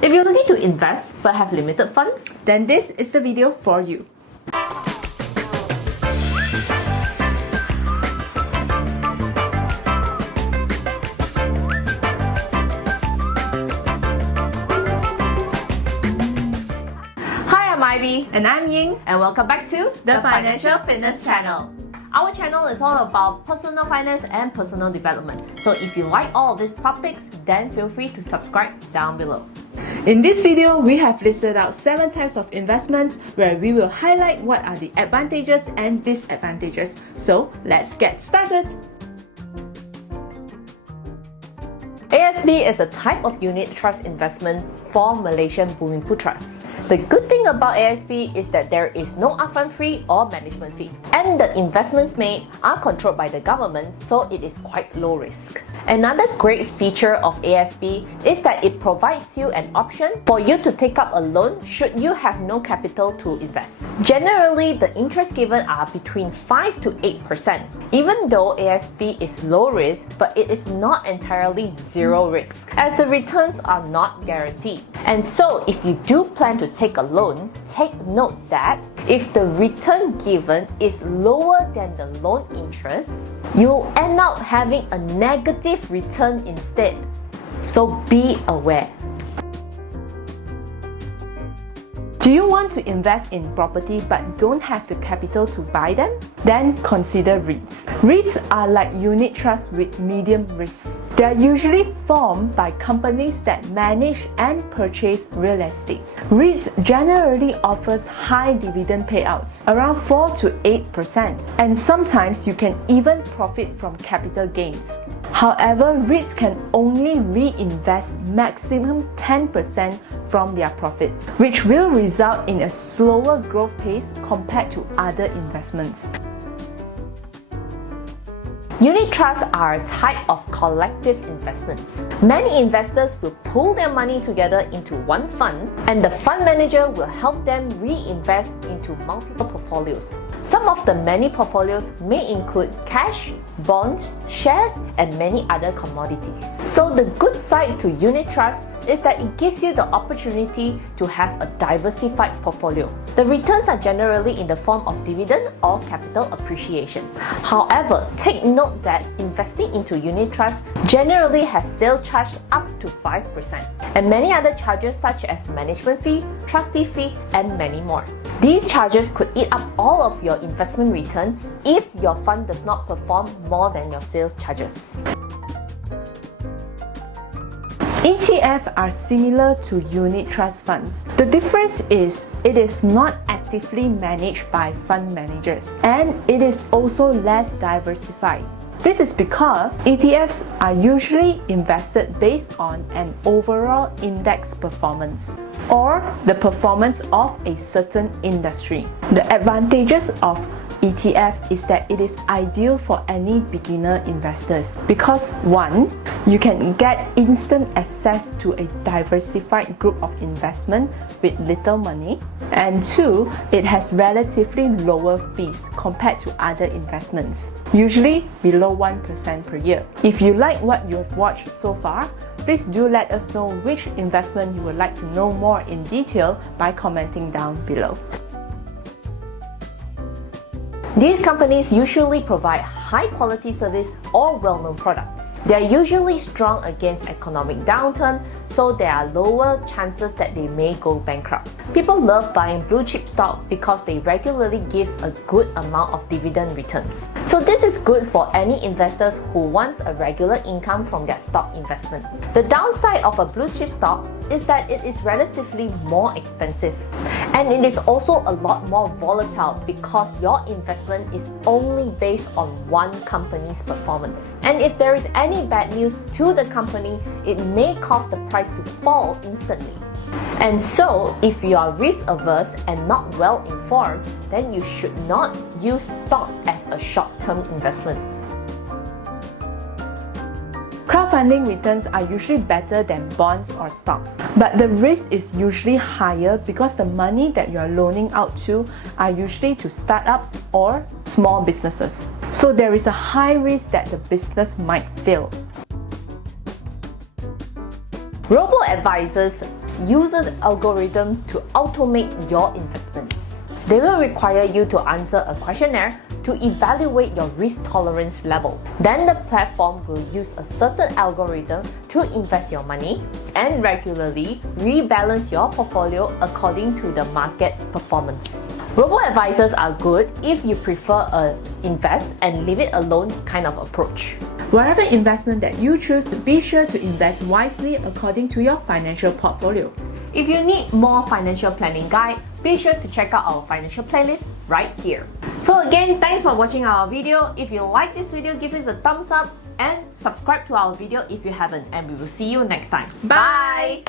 If you're looking to invest but have limited funds, then this is the video for you. I'm Ivy. And I'm Ying. And welcome back to the Financial Fitness Channel. Our channel is all about personal finance and personal development. So if you like all of these topics, then feel free to subscribe down below. In this video, we have listed out 7 types of investments where we will highlight what are the advantages and disadvantages. So let's get started. ASB is a type of unit trust investment for Malaysian Bumiput Trust. The good thing about ASB is that there is no upfront fee or management fee, and the investments made are controlled by the government, so it is quite low risk. Another great feature of ASB is that it provides you an option for you to take up a loan should you have no capital to invest. Generally, the interest given are between 5 to 8%. Even though ASB is low risk, but it is not entirely zero risk, as the returns are not guaranteed. And so, if you do plan to take a loan, take note that if the return given is lower than the loan interest, you'll end up having a negative return instead. So be aware. Do you want to invest in property but don't have the capital to buy them? Then consider REITs. REITs are like unit trusts with medium risk. They are usually formed by companies that manage and purchase real estate. REITs generally offers high dividend payouts, around 4 to 8%, and sometimes you can even profit from capital gains. However, REITs can only reinvest maximum 10% from their profits, which will result in a slower growth pace compared to other investments. Unit trusts are a type of collective investments. Many investors will pool their money together into one fund, and the fund manager will help them reinvest into multiple portfolios. Some of the many portfolios may include cash, bonds, shares, and many other commodities. So the good side to unit trust is that it gives you the opportunity to have a diversified portfolio. The returns are generally in the form of dividend or capital appreciation. However, take note that investing into unit trusts generally has sale charge up to 5%, and many other charges such as management fee, trustee fee, and many more. These charges could eat up all of your investment return if your fund does not perform more than your sales charges. ETF are similar to unit trust funds. The difference is it is not actively managed by fund managers, and it is also less diversified. This is because ETFs are usually invested based on an overall index performance or the performance of a certain industry. The advantages of ETF is that it is ideal for any beginner investors because 1. You can get instant access to a diversified group of investment with little money, and 2. It has relatively lower fees compared to other investments, usually below 1% per year. If you like what you have watched so far, please do let us know which investment you would like to know more in detail by commenting down below. These companies usually provide high-quality service or well-known products. They are usually strong against economic downturn, so there are lower chances that they may go bankrupt. People love buying blue-chip stock because they regularly gives a good amount of dividend returns. So this is good for any investors who wants a regular income from their stock investment. The downside of a blue-chip stock is that it is relatively more expensive. And it is also a lot more volatile because your investment is only based on one company's performance. And if there is any bad news to the company, it may cause the price to fall instantly. And so, if you are risk averse and not well informed, then you should not use stock as a short-term investment. Crowdfunding returns are usually better than bonds or stocks, but the risk is usually higher because the money that you are loaning out to are usually to startups or small businesses. So there is a high risk that the business might fail. Roboadvisors uses algorithms to automate your investments. They will require you to answer a questionnaire to evaluate your risk tolerance level. Then the platform will use a certain algorithm to invest your money and regularly rebalance your portfolio according to the market performance. Robo-advisors are good if you prefer a invest and leave it alone kind of approach. Whatever investment that you choose, be sure to invest wisely according to your financial portfolio. If you need more financial planning guide, be sure to check out our financial playlist right here. So again, thanks for watching our video. If you like this video, give us a thumbs up and subscribe to our video if you haven't, and we will see you next time. Bye!